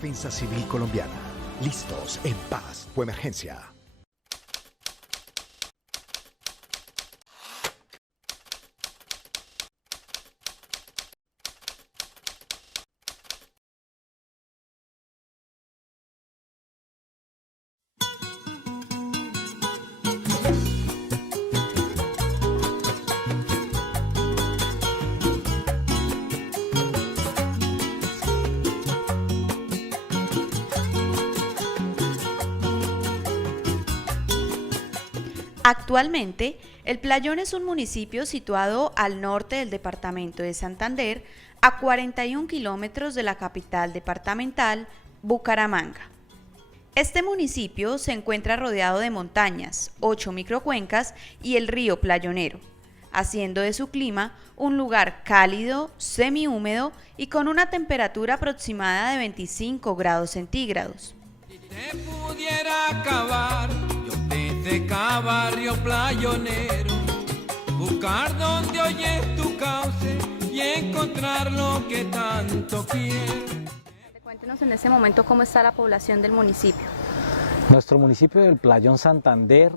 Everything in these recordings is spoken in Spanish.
Defensa Civil Colombiana. Listos en paz o emergencia. Actualmente, El Playón es un municipio situado al norte del departamento de Santander, a 41 kilómetros de la capital departamental, Bucaramanga. Este municipio se encuentra rodeado de montañas, 8 microcuencas y el río Playonero, haciendo de su clima un lugar cálido, semihúmedo y con una temperatura aproximada de 25 grados centígrados. Si te pudiera acabar, yo te secaba río Playonero, buscar donde oyes tu cauce y encontrar lo que tanto quieres. Cuéntenos en este momento cómo está la población del municipio. Nuestro municipio del Playón Santander,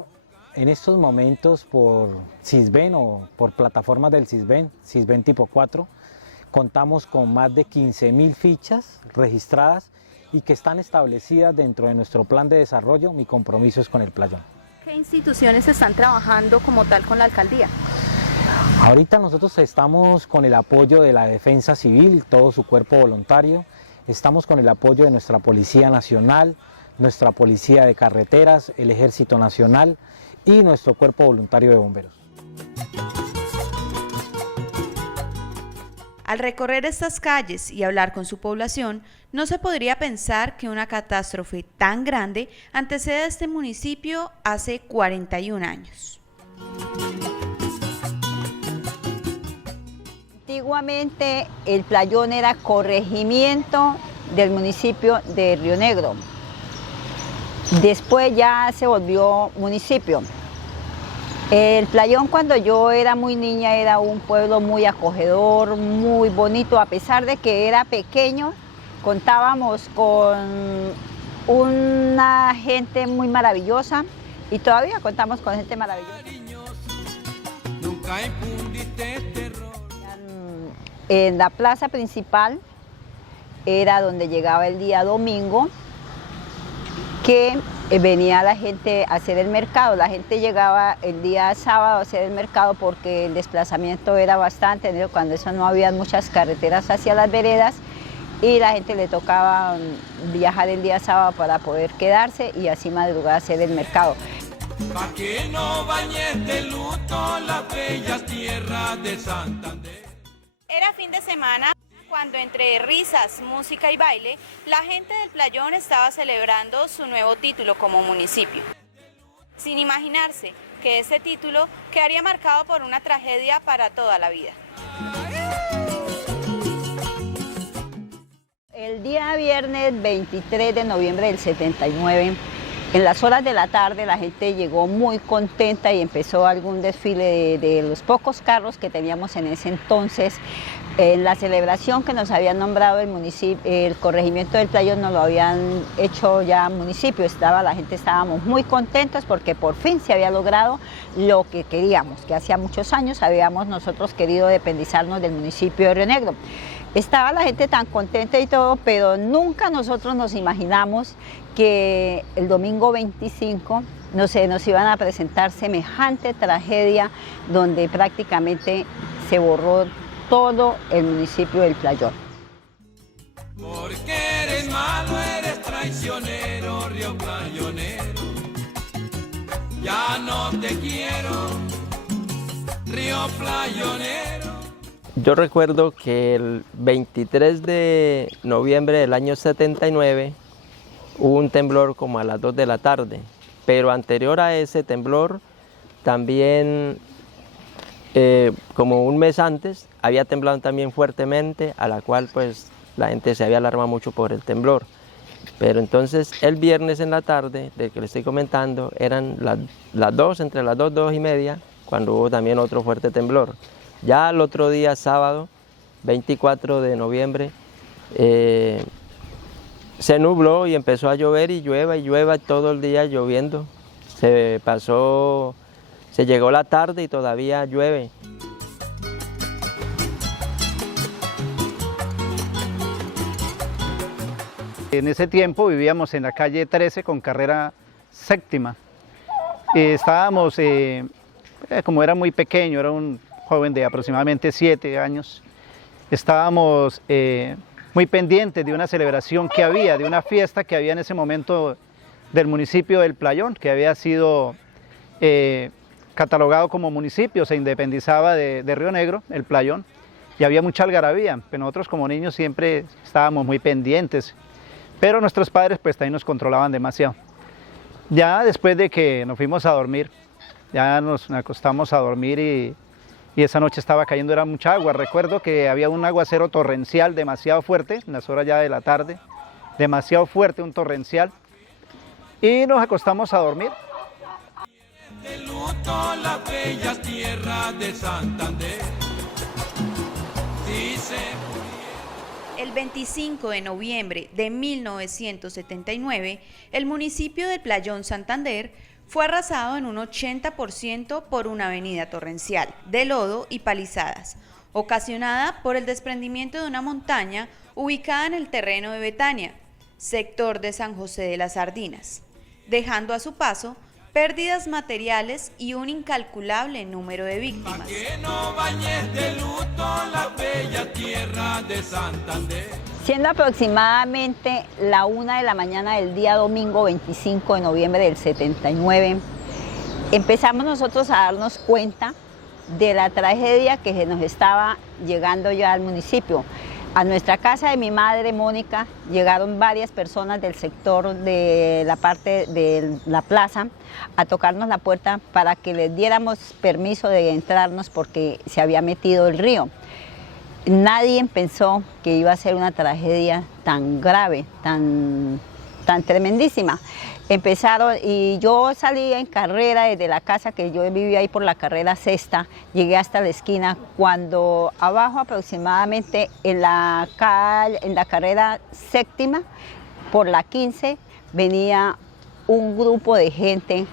en estos momentos por Sisbén o por plataformas del Sisbén tipo 4, contamos con más de 15.000 fichas registradas y que están establecidas dentro de nuestro plan de desarrollo. Mi compromiso es con el Playón. ¿Qué instituciones están trabajando como tal con la alcaldía? Ahorita nosotros estamos con el apoyo de la Defensa Civil, todo su cuerpo voluntario, estamos con el apoyo de nuestra Policía Nacional, nuestra Policía de Carreteras, el Ejército Nacional y nuestro cuerpo voluntario de bomberos. Al recorrer estas calles y hablar con su población, no se podría pensar que una catástrofe tan grande antecede a este municipio hace 41 años. Antiguamente el Playón era corregimiento del municipio de Río Negro. Después ya se volvió municipio. El Playón, cuando yo era muy niña, era un pueblo muy acogedor, muy bonito, a pesar de que era pequeño. Contábamos con una gente muy maravillosa y todavía contamos con gente maravillosa. Nunca infundiste terror. En la plaza principal era donde llegaba el día domingo, que venía la gente a hacer el mercado. La gente llegaba el día sábado a hacer el mercado porque el desplazamiento era bastante, ¿no? Cuando eso no había muchas carreteras hacia las veredas y la gente le tocaba viajar el día sábado para poder quedarse y así madrugar a hacer el mercado. Pa' que no bañes de luto las bellas tierras de Santander. Era fin de semana cuando entre risas, música y baile, la gente del Playón estaba celebrando su nuevo título como municipio. Sin imaginarse que ese título quedaría marcado por una tragedia para toda la vida. El día viernes 23 de noviembre del 79, en las horas de la tarde la gente llegó muy contenta y empezó algún desfile de los pocos carros que teníamos en ese entonces. En la celebración que nos habían nombrado el municipio, el corregimiento del Playón nos lo habían hecho ya municipio. La gente estábamos muy contentos porque por fin se había logrado lo que queríamos, que hacía muchos años habíamos nosotros querido independizarnos del municipio de Río Negro. Estaba la gente tan contenta y todo, pero nunca nosotros nos imaginamos que el domingo 25 nos iban a presentar semejante tragedia donde prácticamente se borró todo el municipio del Playón. Porque eres malo, eres traicionero, río Playonero. Ya no te quiero, río Playonero. Yo recuerdo que el 23 de noviembre del año 79 hubo un temblor como a las 2 de la tarde, pero anterior a ese temblor también, como un mes antes, había temblado también fuertemente, a la cual pues la gente se había alarmado mucho por el temblor. Pero entonces el viernes en la tarde, del que le estoy comentando, eran las 2, entre las 2, 2 y media, cuando hubo también otro fuerte temblor. Ya el otro día, sábado, 24 de noviembre, se nubló y empezó a llover y llueva todo el día lloviendo. Se llegó la tarde y todavía llueve. En ese tiempo vivíamos en la calle 13 con carrera séptima. Estábamos, como era muy pequeño, era un joven de aproximadamente 7 años, estábamos muy pendientes de una celebración que había, de una fiesta que había en ese momento del municipio del Playón, que había sido catalogado como municipio, se independizaba de Río Negro, el Playón, y había mucha algarabía, pero nosotros como niños siempre estábamos muy pendientes, pero nuestros padres pues también nos controlaban demasiado. Ya después de que nos fuimos a dormir, ya nos acostamos a dormir y esa noche estaba cayendo, era mucha agua. Recuerdo que había un aguacero torrencial demasiado fuerte, en las horas ya de la tarde, demasiado fuerte, un torrencial, y nos acostamos a dormir. De luto las bellas tierras de Santander. Dice El 25 de noviembre de 1979, el municipio del Playón Santander fue arrasado en un 80% por una avenida torrencial de lodo y palizadas, ocasionada por el desprendimiento de una montaña ubicada en el terreno de Betania, sector de San José de las Sardinas, dejando a su paso pérdidas materiales y un incalculable número de víctimas. que no bañes de luto las bellas tierras de Santander. Siendo aproximadamente la 1 de la mañana del día domingo 25 de noviembre del 79, empezamos nosotros a darnos cuenta de la tragedia que se nos estaba llegando ya al municipio. A nuestra casa de mi madre, Mónica, llegaron varias personas del sector de la parte de la plaza a tocarnos la puerta para que les diéramos permiso de entrarnos porque se había metido el río. Nadie pensó que iba a ser una tragedia tan grave, tan tremendísima. Empezaron y yo salí en carrera desde la casa que yo vivía ahí por la carrera sexta, llegué hasta la esquina cuando abajo aproximadamente en la carrera séptima por la 15 venía un grupo de gente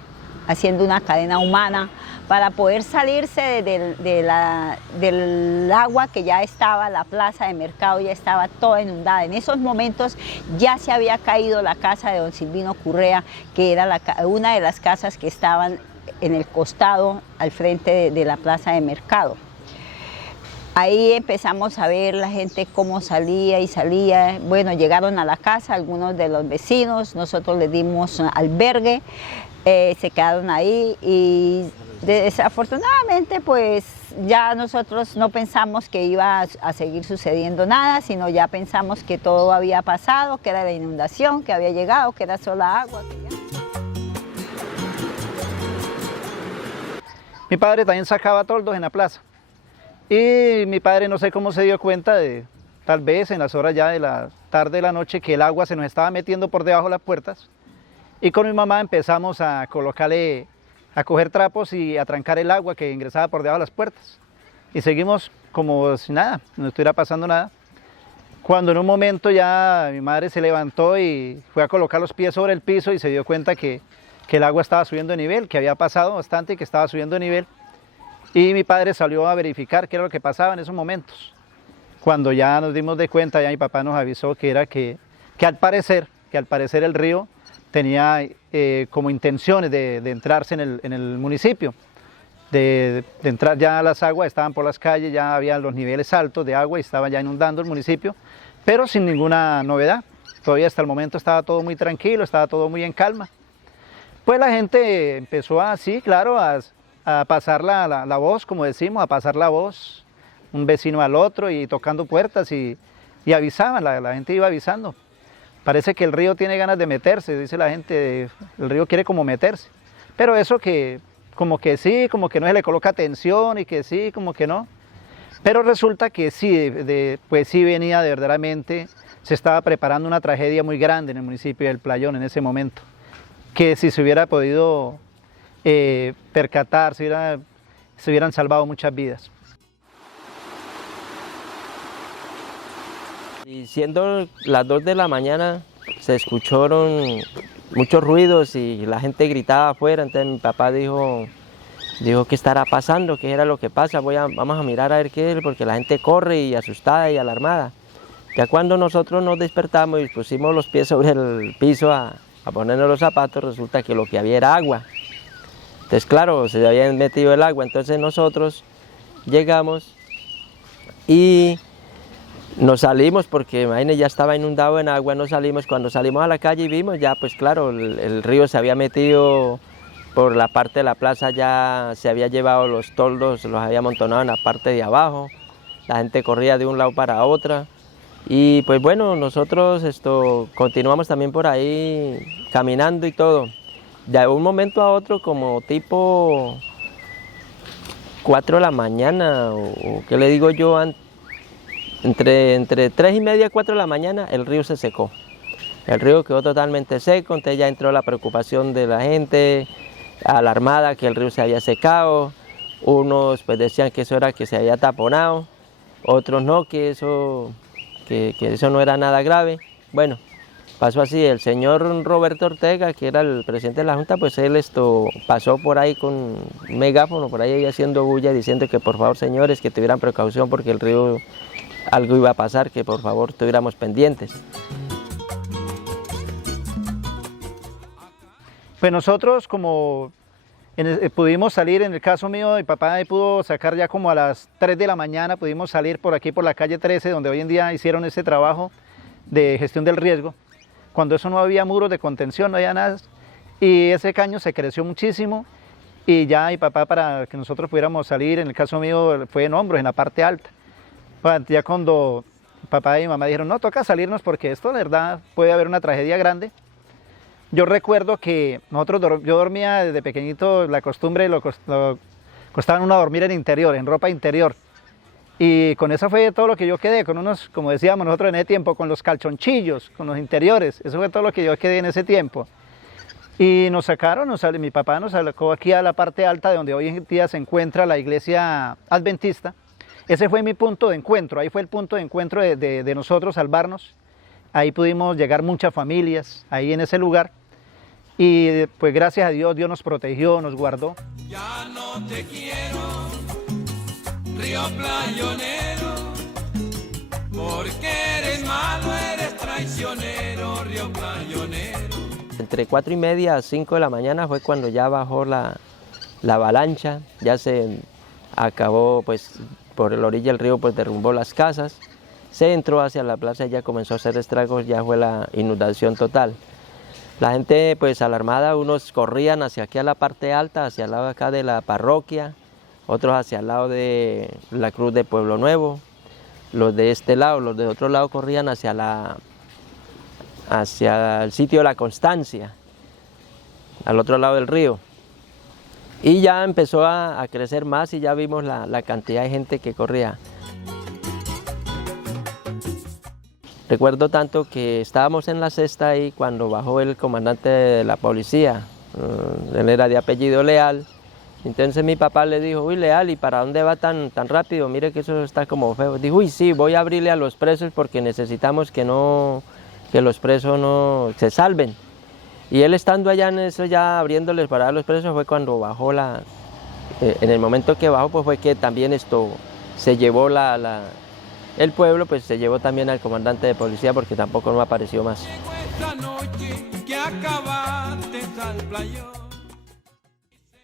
haciendo una cadena humana para poder salirse del agua que ya estaba, la plaza de mercado ya estaba toda inundada. En esos momentos ya se había caído la casa de don Silvino Currea, que era una de las casas que estaban en el costado al frente de la plaza de mercado. Ahí empezamos a ver la gente cómo salía y salía. Bueno, llegaron a la casa algunos de los vecinos, nosotros les dimos albergue, se quedaron ahí y desafortunadamente pues ya nosotros no pensamos que iba a seguir sucediendo nada, sino ya pensamos que todo había pasado, que era la inundación, que había llegado, que era sola agua. Mi padre también sacaba toldos en la plaza y mi padre no sé cómo se dio cuenta de, tal vez en las horas ya de la tarde de la noche, que el agua se nos estaba metiendo por debajo de las puertas y con mi mamá empezamos a a coger trapos y a trancar el agua que ingresaba por debajo de las puertas. Y seguimos como si nada, no estuviera pasando nada. Cuando en un momento ya mi madre se levantó y fue a colocar los pies sobre el piso y se dio cuenta que el agua estaba subiendo de nivel, que había pasado bastante y que estaba subiendo de nivel. Y mi padre salió a verificar qué era lo que pasaba en esos momentos. Cuando ya nos dimos de cuenta, ya mi papá nos avisó que era que al parecer el río tenía como intenciones de entrarse en el municipio, de entrar ya a las aguas, estaban por las calles, ya había los niveles altos de agua y estaban ya inundando el municipio, pero sin ninguna novedad. Todavía hasta el momento estaba todo muy tranquilo, estaba todo muy en calma. Pues la gente empezó así, claro, a pasar la voz, como decimos, a pasar la voz, un vecino al otro y tocando puertas y avisaban, la gente iba avisando. Parece que el río tiene ganas de meterse, dice la gente, el río quiere como meterse. Pero eso que como que sí, como que no se le coloca atención y que sí, como que no. Pero resulta que sí, pues sí venía de verdaderamente, se estaba preparando una tragedia muy grande en el municipio del Playón en ese momento. Que si se hubiera podido percatar, se hubieran salvado muchas vidas. Y siendo las 2 de la mañana, se escucharon muchos ruidos y la gente gritaba afuera. Entonces mi papá dijo, ¿qué estará pasando? ¿Qué era lo que pasa? Vamos a mirar a ver qué es, porque la gente corre y asustada y alarmada. Ya cuando nosotros nos despertamos y pusimos los pies sobre el piso a ponernos los zapatos, resulta que lo que había era agua. Entonces, claro, se había metido el agua. Entonces nosotros llegamos y nos salimos, porque imagínense, ya estaba inundado en agua. Nos salimos, cuando salimos a la calle y vimos ya, pues claro, el río se había metido por la parte de la plaza, ya se había llevado los toldos, los había amontonado en la parte de abajo. La gente corría de un lado para otro. Y pues bueno, nosotros continuamos también por ahí caminando y todo. De un momento a otro, como tipo 4 de la mañana, o qué le digo yo, entre 3:30 y 4 de la mañana, el río se secó. El río quedó totalmente seco, entonces ya entró la preocupación de la gente, alarmada, que el río se había secado. Unos pues decían que eso era que se había taponado, otros no, que eso no era nada grave. Bueno, pasó así. El señor Roberto Ortega, que era el presidente de la Junta, pues él pasó por ahí con un megáfono, por ahí haciendo bulla, diciendo que por favor, señores, que tuvieran precaución porque el río algo iba a pasar, que por favor tuviéramos pendientes. Pues nosotros como pudimos salir, en el caso mío, mi papá me pudo sacar ya como a las 3 de la mañana, pudimos salir por aquí por la calle 13, donde hoy en día hicieron ese trabajo de gestión del riesgo. Cuando eso no había muros de contención, no había nada, y ese caño se creció muchísimo, y ya mi papá, para que nosotros pudiéramos salir, en el caso mío fue en hombros, en la parte alta. Bueno, ya cuando papá y mamá dijeron, no, toca salirnos porque esto, la verdad, puede haber una tragedia grande. Yo recuerdo que yo dormía desde pequeñito, la costumbre costaban uno a dormir en interior, en ropa interior. Y con eso fue todo lo que yo quedé, con unos, como decíamos nosotros en ese tiempo, con los calzonchillos, con los interiores. Eso fue todo lo que yo quedé en ese tiempo. Y nos sacaron, mi papá nos sacó aquí a la parte alta, de donde hoy en día se encuentra la iglesia adventista. Ese fue mi punto de encuentro, ahí fue el punto de encuentro de nosotros, salvarnos. Ahí pudimos llegar muchas familias, ahí en ese lugar. Y pues gracias a Dios, Dios nos protegió, nos guardó. Ya no te quiero, río playonero, porque eres malo, eres traicionero, río playonero. Entre 4:30 a 5 de la mañana fue cuando ya bajó la avalancha, ya se acabó, pues por la orilla del río pues derrumbó las casas, se entró hacia la plaza y ya comenzó a hacer estragos, ya fue la inundación total. La gente pues alarmada, unos corrían hacia aquí a la parte alta, hacia el lado acá de la parroquia, otros hacia el lado de la Cruz de Pueblo Nuevo, los de este lado, los de otro lado corrían hacia el sitio de la Constancia, al otro lado del río. Y ya empezó a crecer más y ya vimos la cantidad de gente que corría. Recuerdo tanto que estábamos en la cesta ahí cuando bajó el comandante de la policía, él era de apellido Leal. Entonces mi papá le dijo, uy Leal, ¿y para dónde va tan rápido? Mire que eso está como feo. Dijo, uy sí, voy a abrirle a los presos porque necesitamos que los presos no se salven. Y él estando allá en eso, ya abriéndoles para los presos, fue cuando bajó en el momento que bajó, pues fue que también se llevó el pueblo, pues se llevó también al comandante de policía porque tampoco no apareció más. Esta noche que acabaste al playón.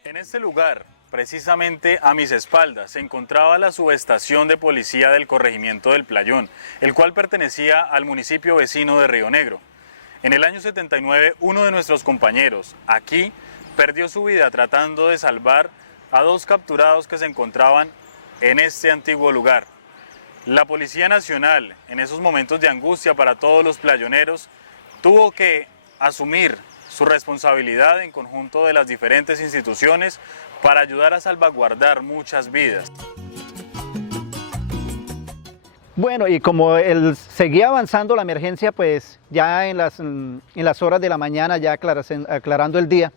En este lugar, precisamente a mis espaldas, se encontraba la subestación de policía del corregimiento del Playón, el cual pertenecía al municipio vecino de Río Negro. En el año 79, uno de nuestros compañeros aquí perdió su vida tratando de salvar a 2 capturados que se encontraban en este antiguo lugar. La Policía Nacional, en esos momentos de angustia para todos los playoneros, tuvo que asumir su responsabilidad en conjunto de las diferentes instituciones para ayudar a salvaguardar muchas vidas. Bueno, y como seguía avanzando la emergencia, pues ya en las horas de la mañana, ya aclarando el día,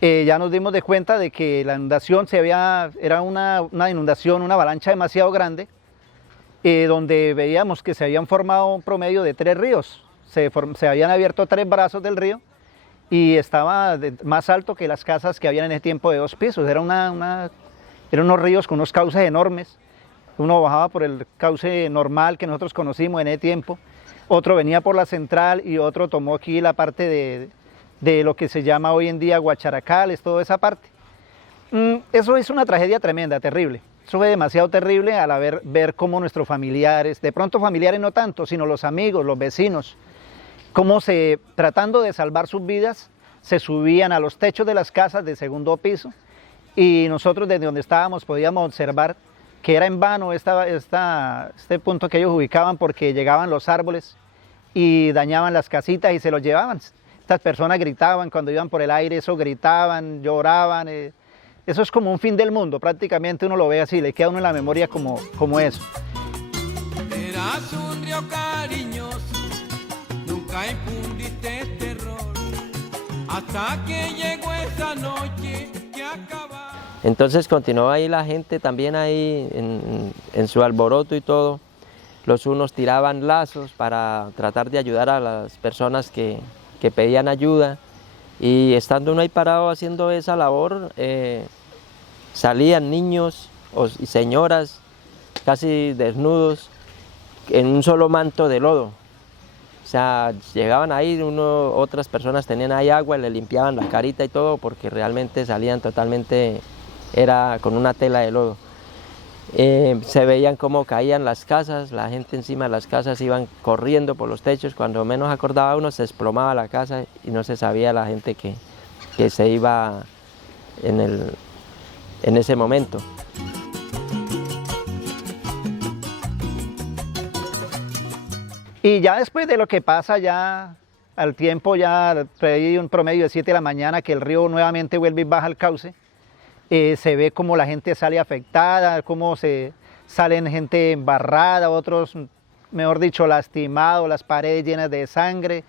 ya nos dimos de cuenta de que la inundación era una inundación, una avalancha demasiado grande, donde veíamos que se habían formado un promedio de 3 ríos. se habían abierto 3 brazos del río y estaba más alto que las casas que habían en ese tiempo de 2 pisos. Eran unos ríos con unos cauces enormes. Uno bajaba por el cauce normal que nosotros conocimos en ese tiempo, otro venía por la central y otro tomó aquí la parte de lo que se llama hoy en día Guacharacales, toda esa parte. Eso es una tragedia tremenda, terrible. Eso fue demasiado terrible al ver cómo nuestros familiares, de pronto familiares no tanto, sino los amigos, los vecinos, cómo tratando de salvar sus vidas, se subían a los techos de las casas de segundo piso y nosotros desde donde estábamos podíamos observar que era en vano este punto que ellos ubicaban porque llegaban los árboles y dañaban las casitas y se los llevaban. Estas personas gritaban cuando iban por el aire, eso gritaban, lloraban. Eso es como un fin del mundo, prácticamente uno lo ve así, le queda a uno en la memoria como eso. Eras un río cariñoso, nunca infundiste terror, hasta que llegó esa noche que acababa. Entonces continuó ahí la gente también ahí en su alboroto y todo. Los unos tiraban lazos para tratar de ayudar a las personas que pedían ayuda y estando uno ahí parado haciendo esa labor, salían niños y señoras casi desnudos en un solo manto de lodo. O sea, llegaban ahí, otras personas tenían ahí agua, le limpiaban la carita y todo porque realmente salían totalmente, era con una tela de lodo. Se veían cómo caían las casas, la gente encima de las casas iban corriendo por los techos, cuando menos acordaba uno se desplomaba la casa y no se sabía la gente que se iba en ese momento. Y ya después de lo que pasa, ya al tiempo, ya hay un promedio de 7 de la mañana que el río nuevamente vuelve y baja el cauce, se ve cómo la gente sale afectada, cómo salen gente embarrada, otros, mejor dicho, lastimados, las paredes llenas de sangre.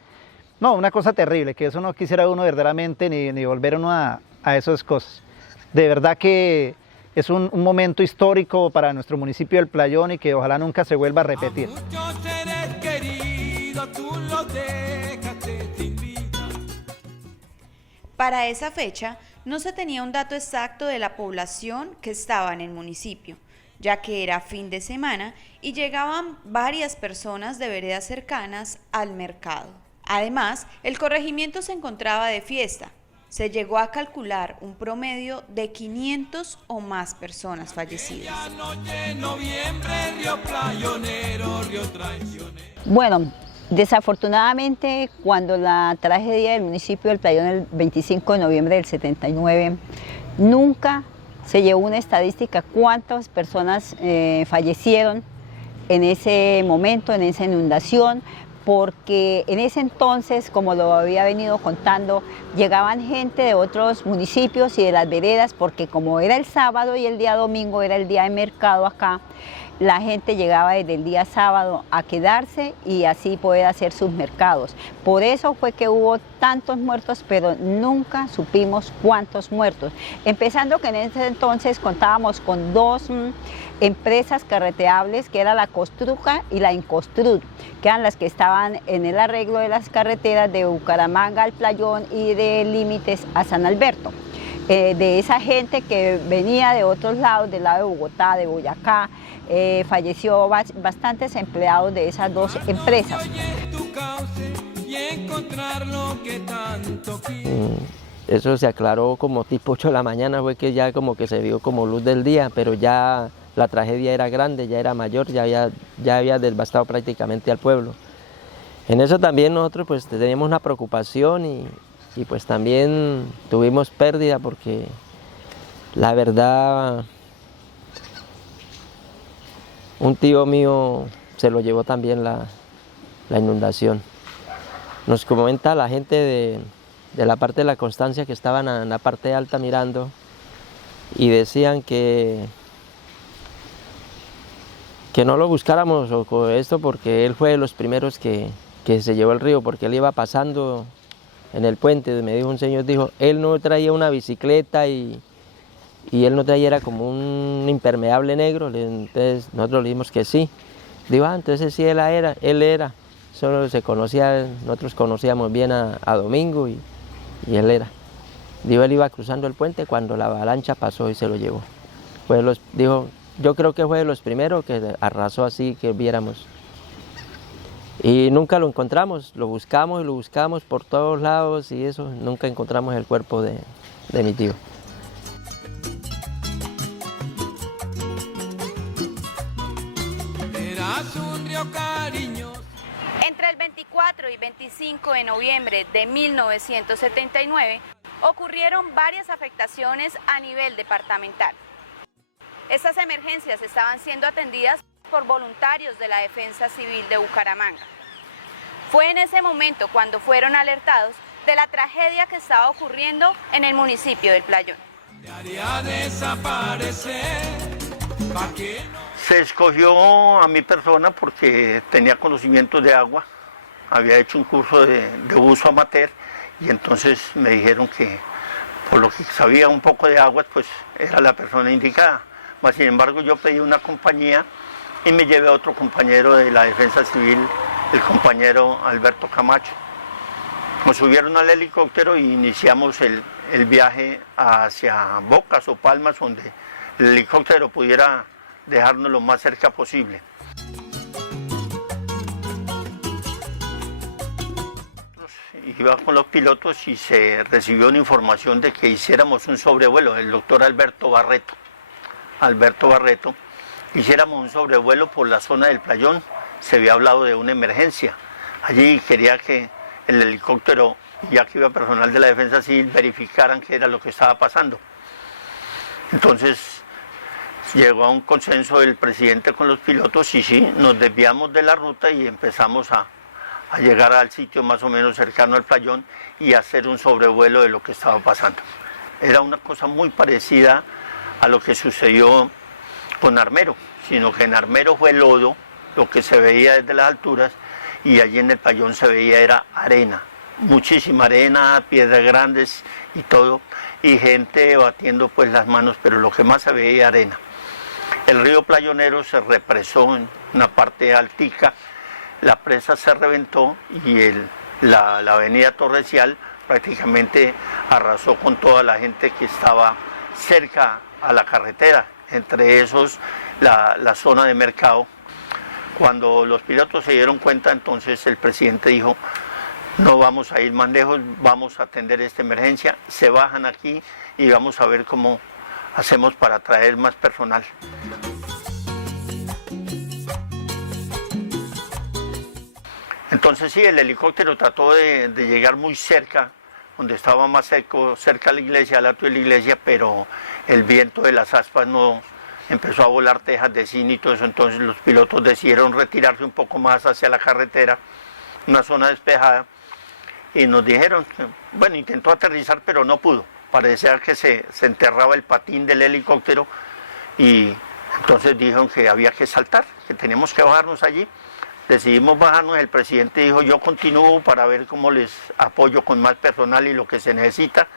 No, una cosa terrible, que eso no quisiera uno verdaderamente ni volver uno a esas cosas. De verdad que es un momento histórico para nuestro municipio del Playón y que ojalá nunca se vuelva a repetir. A muchos seres queridos tú los dejaste sin vida. Para esa fecha no se tenía un dato exacto de la población que estaba en el municipio, ya que era fin de semana y llegaban varias personas de veredas cercanas al mercado. Además, el corregimiento se encontraba de fiesta. Se llegó a calcular un promedio de 500 o más personas fallecidas. Noche, noviembre, río playonero, río traicionero. Bueno, desafortunadamente cuando la tragedia del municipio del Playón el 25 de noviembre del 79, nunca se llevó una estadística cuántas personas fallecieron en ese momento, en esa inundación, porque en ese entonces, como lo había venido contando, llegaban gente de otros municipios y de las veredas, porque como era el sábado y el día domingo era el día de mercado acá, la gente llegaba desde el día sábado a quedarse y así poder hacer sus mercados. Por eso fue que hubo tantos muertos, pero nunca supimos cuántos muertos. Empezando que en ese entonces contábamos con 2 empresas carreteables, que era la Costruca y la Incostrut, que eran las que estaban en el arreglo de las carreteras de Bucaramanga al Playón y de Límites a San Alberto. De esa gente que venía de otros lados, del lado de Bogotá, de Boyacá, falleció bastantes empleados de esas 2 empresas. Eso se aclaró como tipo 8 de la mañana, fue que ya como que se vio como luz del día, pero ya la tragedia era grande, ya era mayor, ya había devastado prácticamente al pueblo. En eso también nosotros pues teníamos una preocupación y pues también tuvimos pérdida porque la verdad un tío mío se lo llevó también la inundación. Nos comenta la gente de la parte de la Constancia que estaban en la parte alta mirando y decían que no lo buscáramos o esto porque él fue de los primeros que se llevó el río, porque él iba pasando en el puente, me dijo un señor, dijo, él no traía una bicicleta y él no traía, era como un impermeable negro, entonces nosotros le dijimos que sí. Digo, entonces sí él era. solo se conocía, nosotros conocíamos bien a Domingo y él era. Dijo, él iba cruzando el puente cuando la avalancha pasó y se lo llevó. Dijo, yo creo que fue de los primeros que arrasó así que viéramos. Y nunca lo encontramos, lo buscamos y lo buscamos por todos lados y eso, nunca encontramos el cuerpo de mi tío. Eras un río cariñoso. Entre el 24 y 25 de noviembre de 1979 ocurrieron varias afectaciones a nivel departamental. Estas emergencias estaban siendo atendidas por voluntarios de la Defensa Civil de Bucaramanga. Fue en ese momento cuando fueron alertados de la tragedia que estaba ocurriendo en el municipio del Playón. Te haría desaparecer, pa' que no. Se escogió a mi persona porque tenía conocimientos de agua, había hecho un curso de buzo amateur y entonces me dijeron que por lo que sabía un poco de aguas, pues era la persona indicada. Mas, sin embargo, yo pedí una compañía y me llevé a otro compañero de la Defensa Civil, el compañero Alberto Camacho. Nos subieron al helicóptero y iniciamos el viaje hacia Bocas o Palmas, donde el helicóptero pudiera dejarnos lo más cerca posible. Iba con los pilotos y se recibió una información de que hiciéramos un sobrevuelo, el doctor Alberto Barreto, hiciéramos un sobrevuelo por la zona del Playón. Se había hablado de una emergencia. Allí quería que el helicóptero, ya que iba personal de la Defensa Civil, verificaran qué era lo que estaba pasando. Entonces llegó a un consenso el presidente con los pilotos y sí, nos desviamos de la ruta y empezamos a llegar al sitio más o menos cercano al Playón y hacer un sobrevuelo de lo que estaba pasando. Era una cosa muy parecida a lo que sucedió con Armero, sino que en Armero fue lodo, lo que se veía desde las alturas, y allí en el Playón se veía era arena, muchísima arena, piedras grandes y todo, y gente batiendo pues las manos, pero lo que más se veía era arena. El río Playonero se represó en una parte altica, la presa se reventó y la avenida Torrecial prácticamente arrasó con toda la gente que estaba cerca a la carretera, entre esos la zona de mercado. Cuando los pilotos se dieron cuenta, entonces el presidente dijo, no vamos a ir más lejos, vamos a atender esta emergencia, se bajan aquí y vamos a ver cómo hacemos para traer más personal. Entonces sí, el helicóptero trató de llegar muy cerca, donde estaba más seco, cerca a la iglesia, al lado de la iglesia, pero el viento de las aspas no empezó a volar tejas de zinc y todo eso, entonces los pilotos decidieron retirarse un poco más hacia la carretera, una zona despejada, y nos dijeron, bueno, intentó aterrizar, pero no pudo, parecía que se enterraba el patín del helicóptero, y entonces dijeron que había que saltar, que teníamos que bajarnos allí. Decidimos bajarnos, el presidente dijo, yo continúo para ver cómo les apoyo con más personal y lo que se necesita,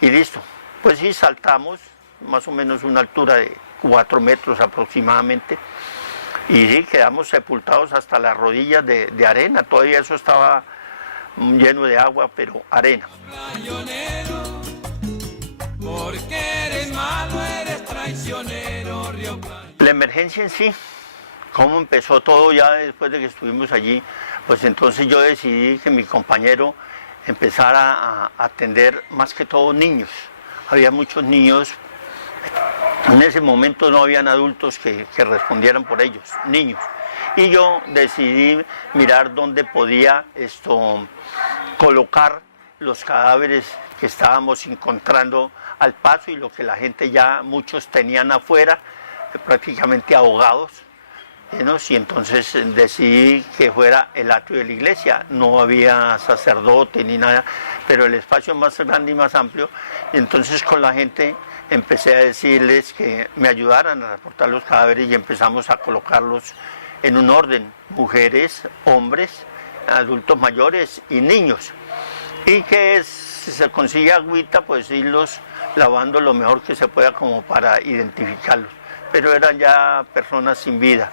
y listo. Pues sí, saltamos, más o menos una altura de 4 metros aproximadamente, y sí, quedamos sepultados hasta las rodillas de arena, todavía eso estaba lleno de agua, pero arena. Playonero, porque eres malo, eres traicionero, río Playonero. La emergencia en sí, cómo empezó todo ya después de que estuvimos allí, pues entonces yo decidí que mi compañero empezara a atender más que todo niños. Había muchos niños, en ese momento no habían adultos que respondieran por ellos, niños. Y yo decidí mirar dónde podía colocar los cadáveres que estábamos encontrando al paso y lo que la gente ya muchos tenían afuera, prácticamente ahogados. Y entonces decidí que fuera el atrio de la iglesia, no había sacerdote ni nada, pero el espacio más grande y más amplio, y entonces con la gente empecé a decirles que me ayudaran a transportar los cadáveres y empezamos a colocarlos en un orden, mujeres, hombres, adultos mayores y niños, y que si se consigue agüita, pues irlos lavando lo mejor que se pueda como para identificarlos, pero eran ya personas sin vida.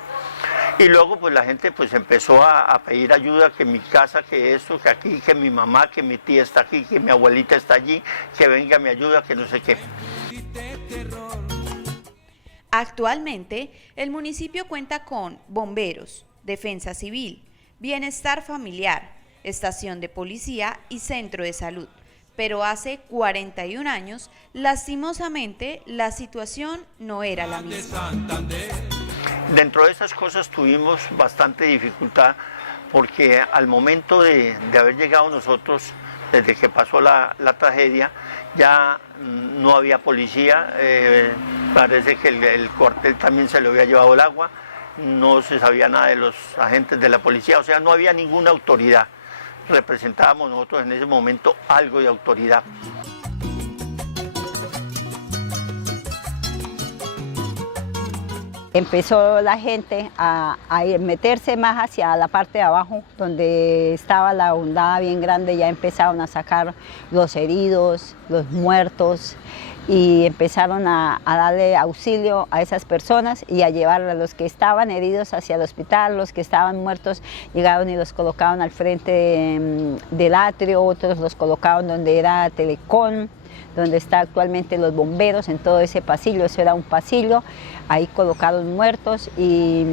Y luego pues la gente pues empezó a pedir ayuda, que mi casa, que esto, que aquí, que mi mamá, que mi tía está aquí, que mi abuelita está allí, que venga mi ayuda, que no sé qué. Actualmente, el municipio cuenta con bomberos, defensa civil, bienestar familiar, estación de policía y centro de salud. Pero hace 41 años, lastimosamente, la situación no era la misma. Dentro de esas cosas tuvimos bastante dificultad porque al momento de haber llegado nosotros, desde que pasó la tragedia, ya no había policía, parece que el cuartel también se le había llevado el agua, no se sabía nada de los agentes de la policía, o sea, no había ninguna autoridad. Representábamos nosotros en ese momento algo de autoridad. Empezó la gente a meterse más hacia la parte de abajo, donde estaba la hondada bien grande. Ya empezaron a sacar los heridos, los muertos, y empezaron a darle auxilio a esas personas y a llevar a los que estaban heridos hacia el hospital. Los que estaban muertos llegaron y los colocaron al frente del atrio, otros los colocaron donde era Telecom, donde está actualmente los bomberos, en todo ese pasillo. Eso era un pasillo, ahí colocaron muertos, y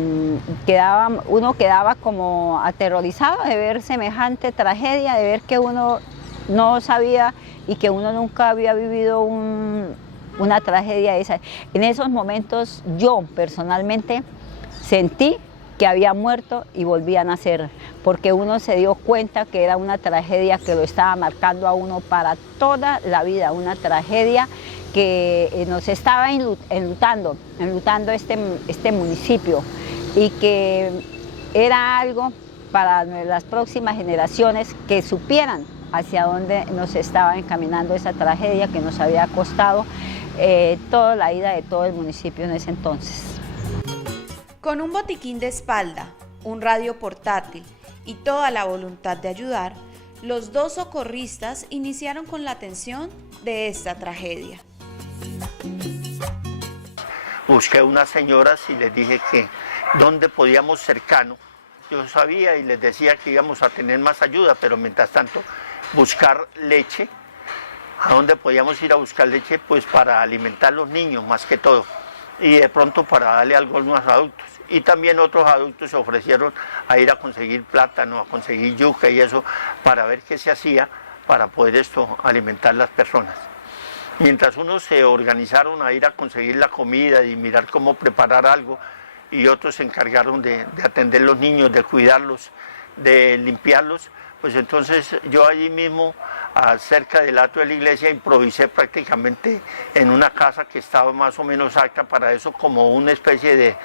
uno quedaba como aterrorizado de ver semejante tragedia, de ver que uno no sabía y que uno nunca había vivido una tragedia esa. En esos momentos yo personalmente sentí que había muerto y volví a nacer, porque uno se dio cuenta que era una tragedia que lo estaba marcando a uno para toda la vida, una tragedia que nos estaba enlutando este municipio, y que era algo para las próximas generaciones que supieran hacia dónde nos estaba encaminando esa tragedia que nos había costado toda la vida de todo el municipio en ese entonces. Con un botiquín de espalda, un radio portátil y toda la voluntad de ayudar, los dos socorristas iniciaron con la atención de esta tragedia. Busqué unas señoras y les dije que dónde podíamos cercano. Yo sabía y les decía que íbamos a tener más ayuda, pero mientras tanto buscar leche. ¿A dónde podíamos ir a buscar leche? Pues para alimentar a los niños más que todo, y de pronto para darle algo a algunos adultos. Y también otros adultos se ofrecieron a ir a conseguir plátano, a conseguir yuca y eso, para ver qué se hacía para poder alimentar a las personas. Mientras unos se organizaron a ir a conseguir la comida y mirar cómo preparar algo, y otros se encargaron de atender a los niños, de cuidarlos, de limpiarlos, pues entonces yo allí mismo, cerca del atrio de la iglesia, improvisé prácticamente en una casa que estaba más o menos apta para eso, como una especie de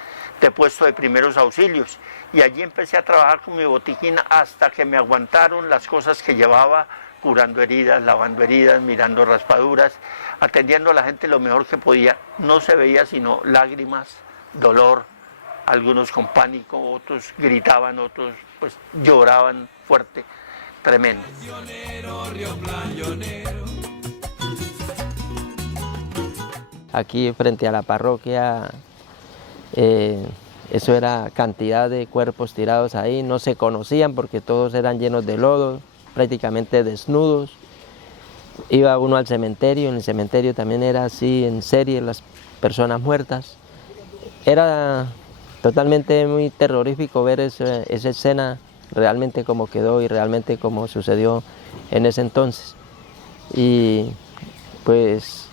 puesto de primeros auxilios. Y allí empecé a trabajar con mi botiquín hasta que me aguantaron las cosas que llevaba, curando heridas, lavando heridas, mirando raspaduras, atendiendo a la gente lo mejor que podía. No se veía sino lágrimas, dolor, algunos con pánico, otros gritaban, otros pues lloraban fuerte, tremendo. Aquí frente a la parroquia, eso era cantidad de cuerpos tirados ahí, no se conocían porque todos eran llenos de lodo, prácticamente desnudos. Iba uno al cementerio, en el cementerio también era así en serie las personas muertas. Era totalmente muy terrorífico ver esa escena realmente como quedó y realmente como sucedió en ese entonces. Y pues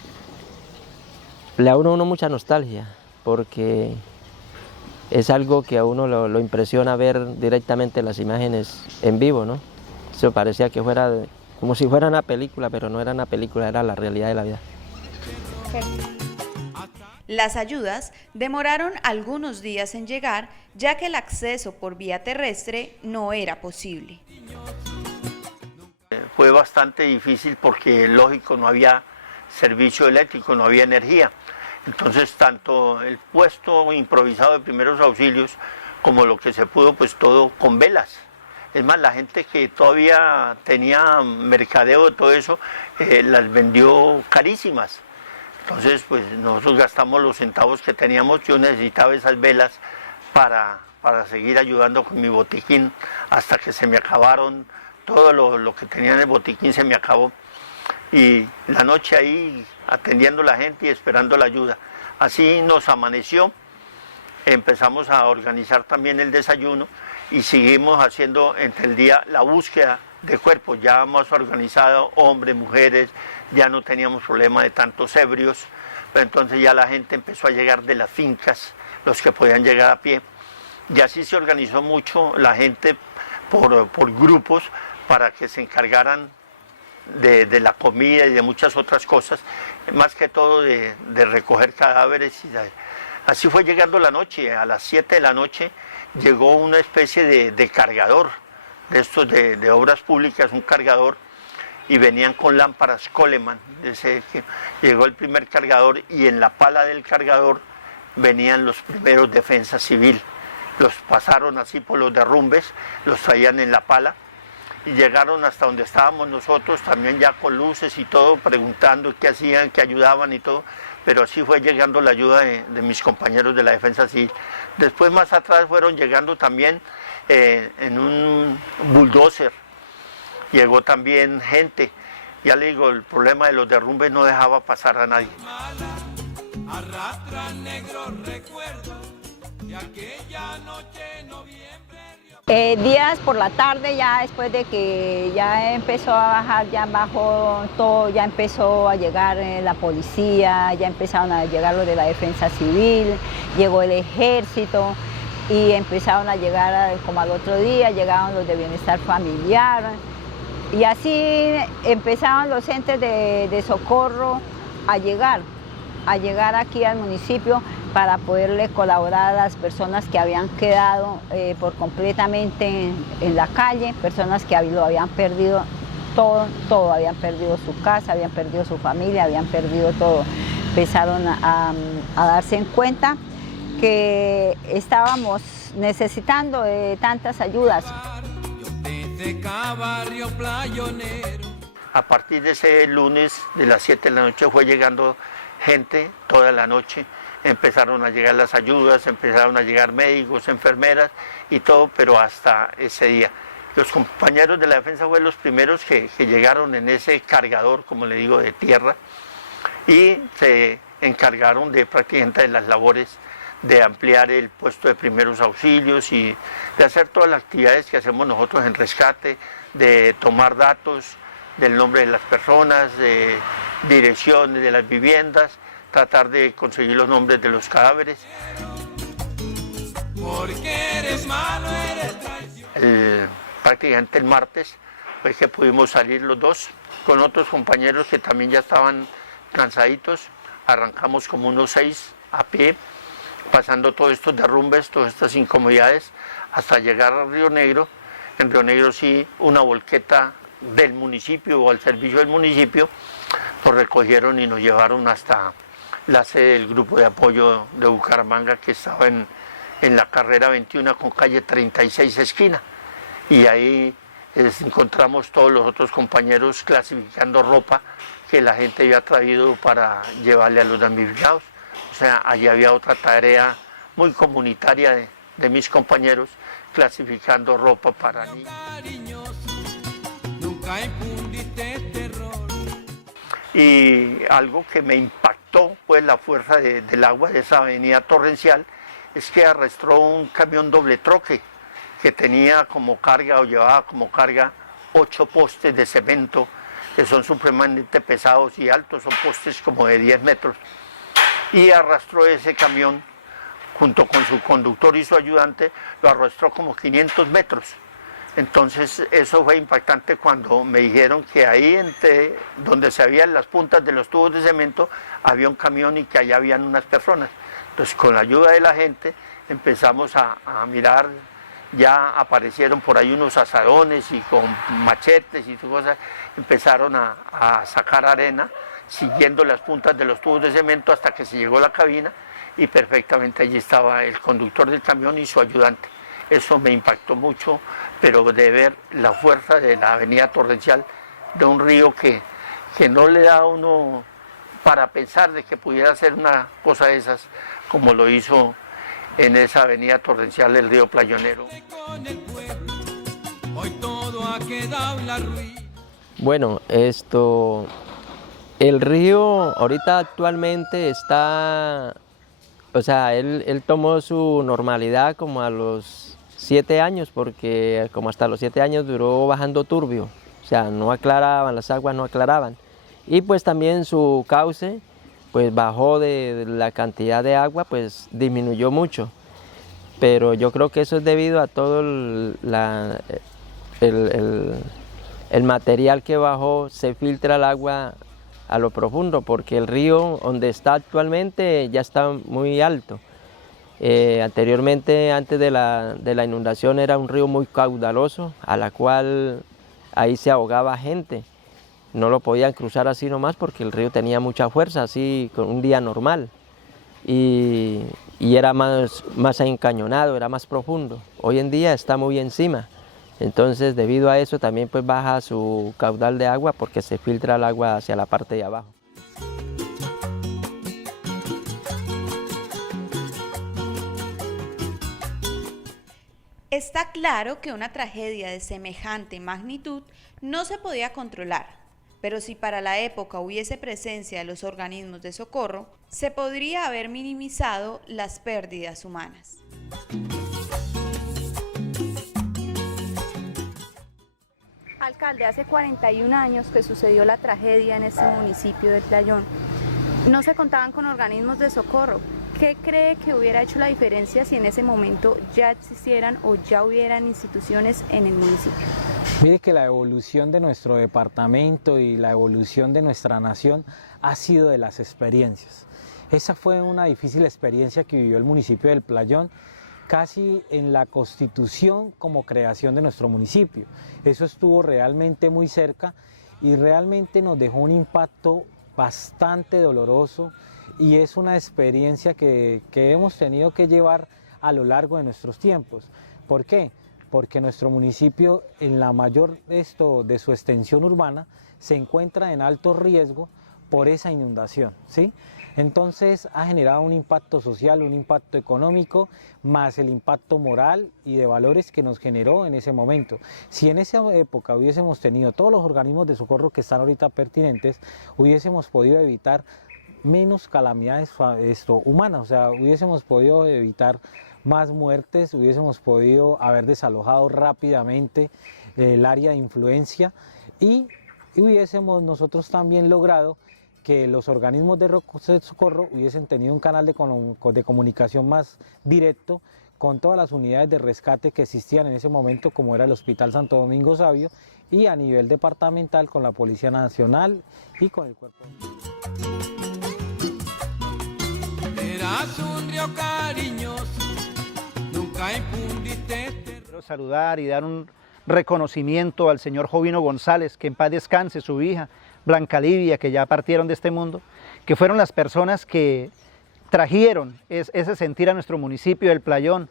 le da a uno mucha nostalgia porque es algo que a uno lo impresiona ver directamente las imágenes en vivo, ¿no? Eso parecía que fuera como si fuera una película, pero no era una película, era la realidad de la vida. Las ayudas demoraron algunos días en llegar, ya que el acceso por vía terrestre no era posible. Fue bastante difícil porque, lógico, no había servicio eléctrico, no había energía. Entonces, tanto el puesto improvisado de primeros auxilios como lo que se pudo, pues todo con velas. Es más, la gente que todavía tenía mercadeo de todo eso, las vendió carísimas. Entonces, pues nosotros gastamos los centavos que teníamos. Yo necesitaba esas velas para para seguir ayudando con mi botiquín hasta que se me acabaron, todo lo que tenía en el botiquín se me acabó. Y la noche ahí atendiendo a la gente y esperando la ayuda. Así nos amaneció, empezamos a organizar también el desayuno y seguimos haciendo entre el día la búsqueda de cuerpos, ya más organizado, hombres, mujeres, ya no teníamos problema de tantos ebrios, pero entonces ya la gente empezó a llegar de las fincas, los que podían llegar a pie, y así se organizó mucho la gente por grupos para que se encargaran de la comida y de muchas otras cosas, más que todo de recoger cadáveres. Así fue llegando la noche, a las 7 de la noche llegó una especie de cargador, de estos de obras públicas, un cargador, y venían con lámparas Coleman. Llegó el primer cargador y en la pala del cargador venían los primeros defensa civil. Los pasaron así por los derrumbes, los traían en la pala y llegaron hasta donde estábamos nosotros, también ya con luces y todo, preguntando qué hacían, qué ayudaban y todo, pero así fue llegando la ayuda de mis compañeros de la defensa civil. Después más atrás fueron llegando también en un bulldozer, llegó también gente. Ya le digo, el problema de los derrumbes no dejaba pasar a nadie. Arrastra negros recuerdos de aquella noche en noviembre. Días por la tarde, ya después de que ya empezó a bajar, ya bajó todo, ya empezó a llegar la policía, ya empezaron a llegar los de la defensa civil, llegó el ejército y empezaron a llegar, como al otro día, llegaron los de bienestar familiar y así empezaron los entes de socorro a llegar aquí al municipio para poderle colaborar a las personas que habían quedado por completamente en la calle, personas que lo habían perdido todo, habían perdido su casa, habían perdido su familia, habían perdido todo. Empezaron a darse en cuenta que estábamos necesitando de tantas ayudas. A partir de ese lunes de las 7 de la noche fue llegando gente toda la noche, empezaron a llegar las ayudas, empezaron a llegar médicos, enfermeras y todo, pero hasta ese día. Los compañeros de la defensa fueron los primeros que llegaron en ese cargador, como le digo, de tierra, y se encargaron de prácticamente de las labores de ampliar el puesto de primeros auxilios y de hacer todas las actividades que hacemos nosotros en rescate, de tomar datos del nombre de las personas, de direcciones de las viviendas, tratar de conseguir los nombres de los cadáveres. Porque eres malo, eres traicionero. Prácticamente el martes fue que pudimos salir los dos con otros compañeros que también ya estaban cansaditos. Arrancamos como unos 6 a pie, pasando todos estos derrumbes, todas estas incomodidades, hasta llegar a Río Negro. En Río Negro sí, una volqueta del municipio o al servicio del municipio, nos recogieron y nos llevaron hasta la sede del grupo de apoyo de Bucaramanga, que estaba en la carrera 21 con calle 36 esquina. Y ahí encontramos todos los otros compañeros clasificando ropa que la gente había traído para llevarle a los damnificados. O sea, allí había otra tarea muy comunitaria de mis compañeros, clasificando ropa para niños. Nunca infundiste terror. Y algo que me impactó, pues la fuerza del agua de esa avenida torrencial, es que arrastró un camión doble troque que tenía como carga o llevaba como carga 8 postes de cemento que son supremamente pesados y altos, son postes como de 10 metros. Y arrastró ese camión junto con su conductor y su ayudante, lo arrastró como 500 metros. Entonces eso fue impactante cuando me dijeron que ahí entre donde se veían las puntas de los tubos de cemento había un camión y que allá habían unas personas. Entonces con la ayuda de la gente empezamos a mirar, ya aparecieron por ahí unos azadones y con machetes y cosas, empezaron a sacar arena siguiendo las puntas de los tubos de cemento hasta que se llegó a la cabina y perfectamente allí estaba el conductor del camión y su ayudante. Eso me impactó mucho, pero de ver la fuerza de la avenida torrencial, de un río que no le da a uno para pensar de que pudiera hacer una cosa de esas, como lo hizo en esa avenida torrencial del río Playonero. Con el pueblo, hoy todo ha quedado en la ruina. Bueno, el río ahorita actualmente está, o sea, él tomó su normalidad como a los 7 años, porque como hasta los 7 años duró bajando turbio, o sea, no aclaraban, las aguas no aclaraban. Y pues también su cauce, pues bajó de la cantidad de agua, pues disminuyó mucho. Pero yo creo que eso es debido a todo el material que bajó, se filtra el agua a lo profundo, porque el río donde está actualmente ya está muy alto. Anteriormente, antes de la inundación, era un río muy caudaloso, a la cual ahí se ahogaba gente. No lo podían cruzar así nomás porque el río tenía mucha fuerza, así con un día normal. Y era más encañonado, era más profundo. Hoy en día está muy encima. Entonces, debido a eso, también pues baja su caudal de agua porque se filtra el agua hacia la parte de abajo. Está claro que una tragedia de semejante magnitud no se podía controlar, pero si para la época hubiese presencia de los organismos de socorro, se podría haber minimizado las pérdidas humanas. Alcalde, hace 41 años que sucedió la tragedia en este municipio de Playón. No se contaban con organismos de socorro. ¿Qué cree que hubiera hecho la diferencia si en ese momento ya existieran o ya hubieran instituciones en el municipio? Mire que la evolución de nuestro departamento y la evolución de nuestra nación ha sido de las experiencias. Esa fue una difícil experiencia que vivió el municipio del Playón, casi en la constitución como creación de nuestro municipio. Eso estuvo realmente muy cerca y realmente nos dejó un impacto bastante doloroso, y es una experiencia que hemos tenido que llevar a lo largo de nuestros tiempos. ¿Por qué? Porque nuestro municipio, en la mayor de su extensión urbana, se encuentra en alto riesgo por esa inundación, ¿sí? Entonces ha generado un impacto social, un impacto económico, más el impacto moral y de valores que nos generó en ese momento. Si en esa época hubiésemos tenido todos los organismos de socorro que están ahorita pertinentes, hubiésemos podido evitar menos calamidades humanas, o sea, hubiésemos podido evitar más muertes, hubiésemos podido haber desalojado rápidamente el área de influencia y hubiésemos nosotros también logrado que los organismos de socorro hubiesen tenido un canal de comunicación más directo con todas las unidades de rescate que existían en ese momento, como era el Hospital Santo Domingo Sabio, y a nivel departamental con la Policía Nacional y con el Cuerpo. Eras un río cariñoso, nunca infundiste terror. Quiero saludar y dar un reconocimiento al señor Jovino González, que en paz descanse, su hija, Blanca Livia, que ya partieron de este mundo, que fueron las personas que trajeron ese sentir a nuestro municipio del Playón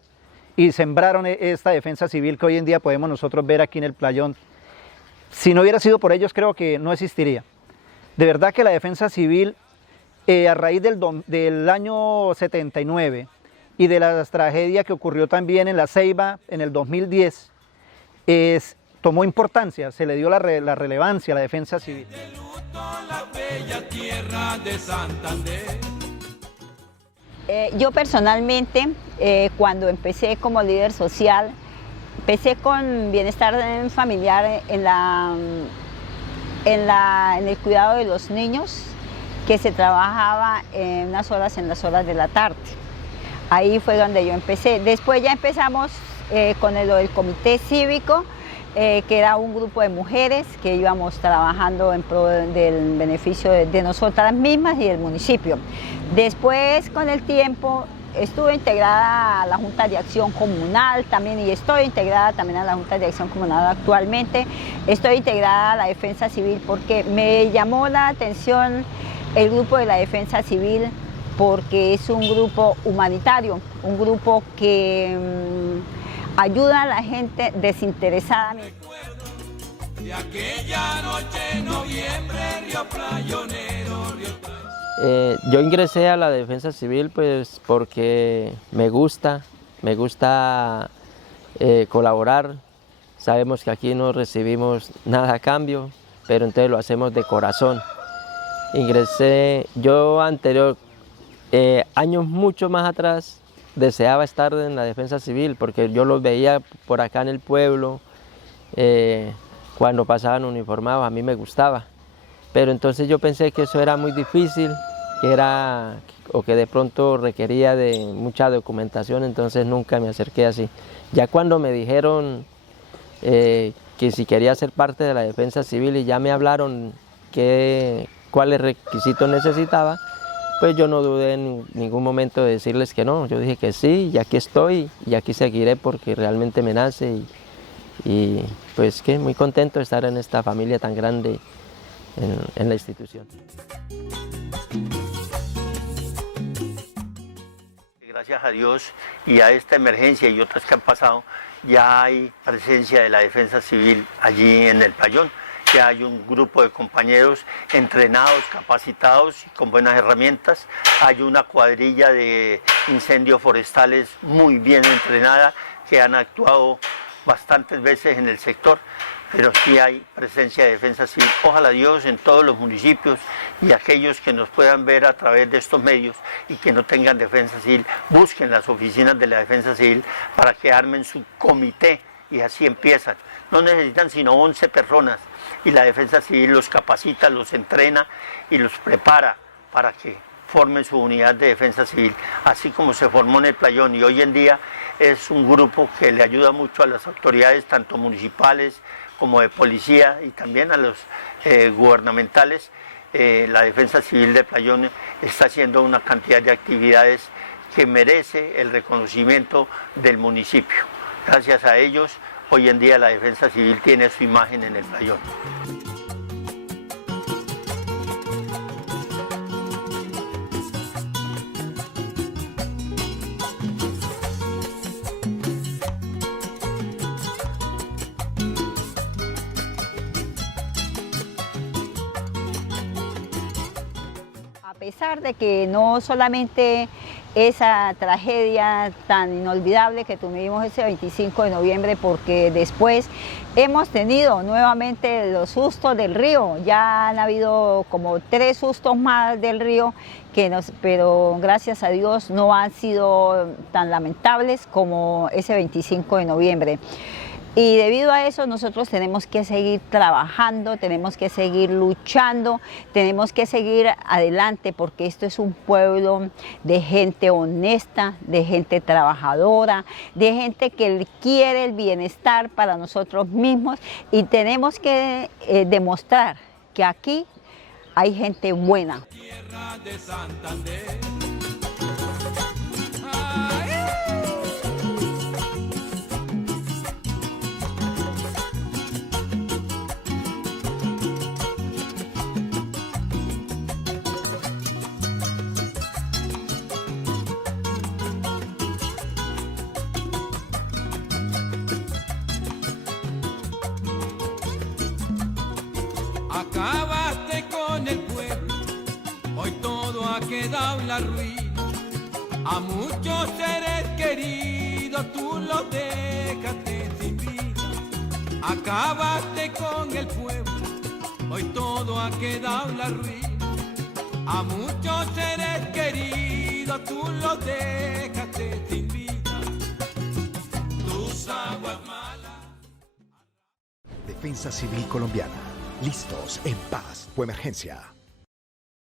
y sembraron esta defensa civil que hoy en día podemos nosotros ver aquí en el Playón. Si no hubiera sido por ellos, creo que no existiría. De verdad que la defensa civil, a raíz del año 79 y de la tragedia que ocurrió también en La Ceiba en el 2010, tomó importancia, se le dio la relevancia a la defensa civil. De luto la bella tierra de Santander. Yo personalmente, cuando empecé como líder social, empecé con bienestar familiar en el cuidado de los niños, que se trabajaba en las horas de la tarde. Ahí fue donde yo empecé. Después ya empezamos con lo del comité cívico, que era un grupo de mujeres que íbamos trabajando en pro del beneficio de nosotras mismas y del municipio. Después, con el tiempo, estuve integrada a la Junta de Acción Comunal también, y estoy integrada también a la Junta de Acción Comunal actualmente. Estoy integrada a la Defensa Civil porque me llamó la atención el grupo de la Defensa Civil, porque es un grupo humanitario, un grupo que ayuda a la gente desinteresadamente. De aquella noche en noviembre, Río Playonero, Río Playonero. Yo ingresé a la Defensa Civil pues porque me gusta colaborar. Sabemos que aquí no recibimos nada a cambio, pero entonces lo hacemos de corazón. Ingresé, yo años mucho más atrás, deseaba estar en la Defensa Civil porque yo los veía por acá en el pueblo, cuando pasaban uniformados, a mí me gustaba. Pero entonces yo pensé que eso era muy difícil, que de pronto requería de mucha documentación, entonces nunca me acerqué así. Ya cuando me dijeron que si quería ser parte de la Defensa Civil y ya me hablaron cuáles requisitos necesitaba, pues yo no dudé en ningún momento de decirles que no. Yo dije que sí, y aquí estoy, y aquí seguiré porque realmente me nace, y pues que muy contento de estar en esta familia tan grande en la institución. Gracias a Dios y a esta emergencia y otras que han pasado, ya hay presencia de la Defensa Civil allí en el Playón. Ya hay un grupo de compañeros entrenados, capacitados y con buenas herramientas. Hay una cuadrilla de incendios forestales muy bien entrenada que han actuado bastantes veces en el sector, pero sí hay presencia de Defensa Civil. Ojalá Dios en todos los municipios y aquellos que nos puedan ver a través de estos medios y que no tengan Defensa Civil, busquen las oficinas de la Defensa Civil para que armen su comité y así empiezan. No necesitan sino 11 personas y la Defensa Civil los capacita, los entrena y los prepara para que formen su unidad de Defensa Civil, así como se formó en el Playón, y hoy en día es un grupo que le ayuda mucho a las autoridades, tanto municipales como de policía y también a los gubernamentales. La Defensa Civil de Playón está haciendo una cantidad de actividades que merece el reconocimiento del municipio. Gracias a ellos, hoy en día la Defensa Civil tiene su imagen en el Playón. A pesar de que no solamente esa tragedia tan inolvidable que tuvimos ese 25 de noviembre, porque después hemos tenido nuevamente los sustos del río, ya han habido como 3 sustos más del río, pero gracias a Dios no han sido tan lamentables como ese 25 de noviembre. Y debido a eso nosotros tenemos que seguir trabajando, tenemos que seguir luchando, tenemos que seguir adelante, porque esto es un pueblo de gente honesta, de gente trabajadora, de gente que quiere el bienestar para nosotros mismos, y tenemos que demostrar que aquí hay gente buena. Tierra de Santander. Acabaste con el pueblo, hoy todo ha quedado en la ruina. A muchos seres queridos tú los dejaste sin vida. Acabaste con el pueblo, hoy todo ha quedado en la ruina. A muchos seres queridos tú los dejaste sin vida. Tus aguas malas. Defensa Civil Colombiana. Listos en paz o emergencia.